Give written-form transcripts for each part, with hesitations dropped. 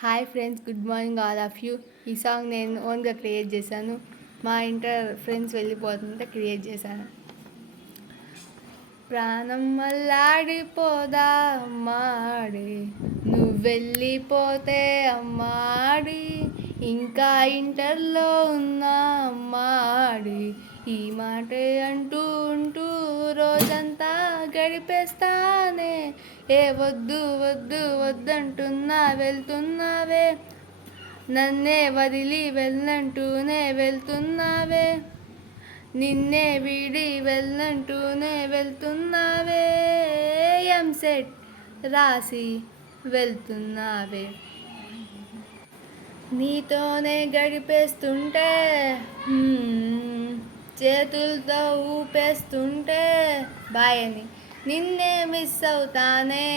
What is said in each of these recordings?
Hi friends, good morning all of you. ఈ song నేను ఓన్గా క్రియేట్ చేశాను. మా ఇంటర్ ఫ్రెండ్స్ వెళ్ళిపోతుంటే క్రియేట్ చేశాను. ప్రాణం మల్లాడిపోదా అమ్మాడి, నువ్వు వెళ్ళిపోతే అమ్మాడి, ఇంకా ఇంటర్లో ఉన్నా అమ్మాడి, ఈ మాటే అంటూ ఉంటూ రోజంతా గడిపేస్తానే. ఏ వద్దు వద్దు వద్దంటున్నా వెళ్తున్నావే, నన్నే వదిలి వెళ్ళంటూనే వెళ్తున్నావే, నిన్నే వీడి వెళ్ళంటూనే వెళ్తున్నావే, ఎంసెట్ రాసి వెళ్తున్నావే. నీతోనే గడిపేస్తుంటే చేతులతో ఊపేస్తుంటే బాయ్ అని నిన్నే మిస్ అవుతానే.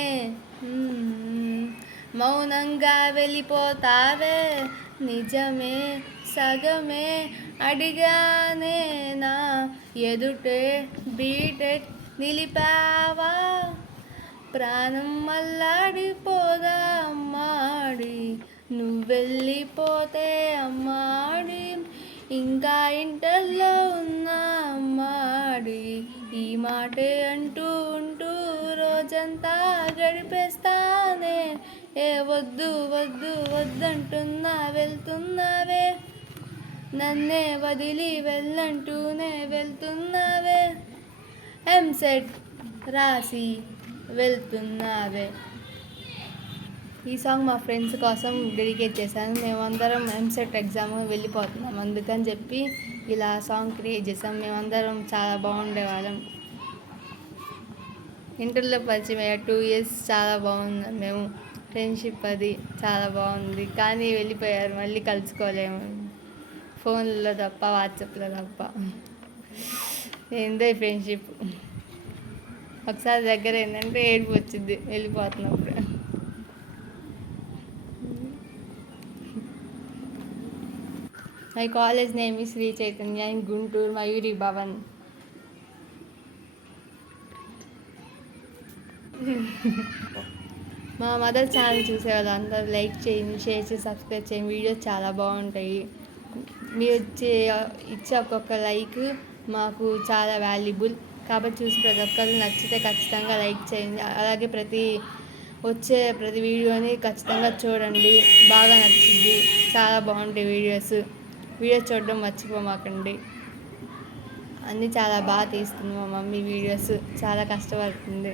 మౌనంగా వెళ్ళిపోతావే, నిజమే సగమే అడిగానే, నా ఎదుటే బీటెక్ నిలిపావా. ప్రాణం మల్లాడిపోదా అమ్మాడి, నువ్వు వెళ్ళిపోతే అమ్మాడి, ఇంకా ఇంటర్లో ఉన్నా అమ్మాడి, ఈ మాటే అంటూ ఉంటూ రోజంతా గడిపేస్తానే. ఏ వద్దు వద్దు వద్దంటున్నా వెళ్తున్నావే, నన్నే వదిలి వెళ్ళంటూనే వెళ్తున్నావే, ఎంసెట్ రాసి వెళ్తున్నావే. ఈ సాంగ్ మా ఫ్రెండ్స్ కోసం డెడికేట్ చేశాను. మేమందరం ఎంసెట్ ఎగ్జామ్ వెళ్ళిపోతున్నాం, అందుకని చెప్పి ఇలా సాంగ్ క్రియేట్ చేసాం. మేమందరం చాలా బాగుండేవాళ్ళం. ఇంటర్లో పరిచయం అయ్యా 2 years చాలా బాగుంది. మేము ఫ్రెండ్షిప్ అది చాలా బాగుంది. కానీ వెళ్ళిపోయారు, మళ్ళీ కలుసుకోలేము, ఫోన్లో తప్ప వాట్సాప్లో తప్ప. ఏందో ఈ ఫ్రెండ్షిప్. ఒకసారి దగ్గర ఏంటంటే ఏడుపు వచ్చింది వెళ్ళిపోతున్నప్పుడు. My college name is Sri Chaitanya in Guntur Mayuri Bhavan. మా మదర్ ఛానల్ చూసేవాళ్ళు అందరూ లైక్ చేయండి, షేర్ చేసి సబ్స్క్రైబ్ చేయండి. వీడియోస్ చాలా బాగుంటాయి. మీరు ఇచ్చే ఒక్కొక్క లైక్ మాకు చాలా వాల్యుబుల్. కాబట్టి చూసి ప్రతి ఒక్కరు నచ్చితే ఖచ్చితంగా లైక్ చేయండి. అలాగే వచ్చే ప్రతి వీడియోని ఖచ్చితంగా చూడండి, బాగా నచ్చింది. చాలా బాగుంటాయి వీడియోస్ చూడడం మర్చిపోమాకండి. అన్నీ చాలా బాగా తీస్తుంది మా మమ్మీ. వీడియోస్ చాలా కష్టపడుతుంది.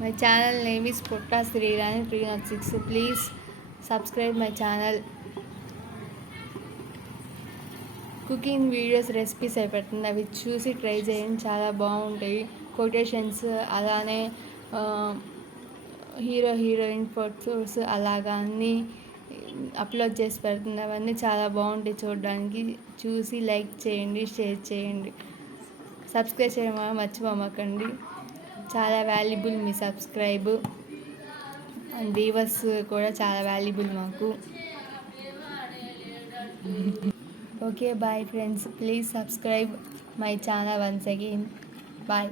My channel name is Putta Srirani 306. Please subscribe my channel. Cooking videos, recipes అవి పెడుతుంది, అవి చూసి ట్రై చేయండి, చాలా బాగుంటాయి. కొటేషన్స్, అలానే హీరోయిన్ ఫోటోస్ అలాగా అన్నీ అప్లోడ్ చేసి పెడుతుంది. అవన్నీ చాలా బాగుంటాయి చూడడానికి. చూసి లైక్ చేయండి, షేర్ చేయండి, సబ్స్క్రైబ్ చేయడం మర్చిపోమాకండి. చాలా వాల్యుబుల్ మీ సబ్స్క్రైబ్, అండ్ వ్యూవర్స్ కూడా చాలా వాల్యుబుల్ మాకు. Okay, bye friends. Please subscribe my channel once again. Bye.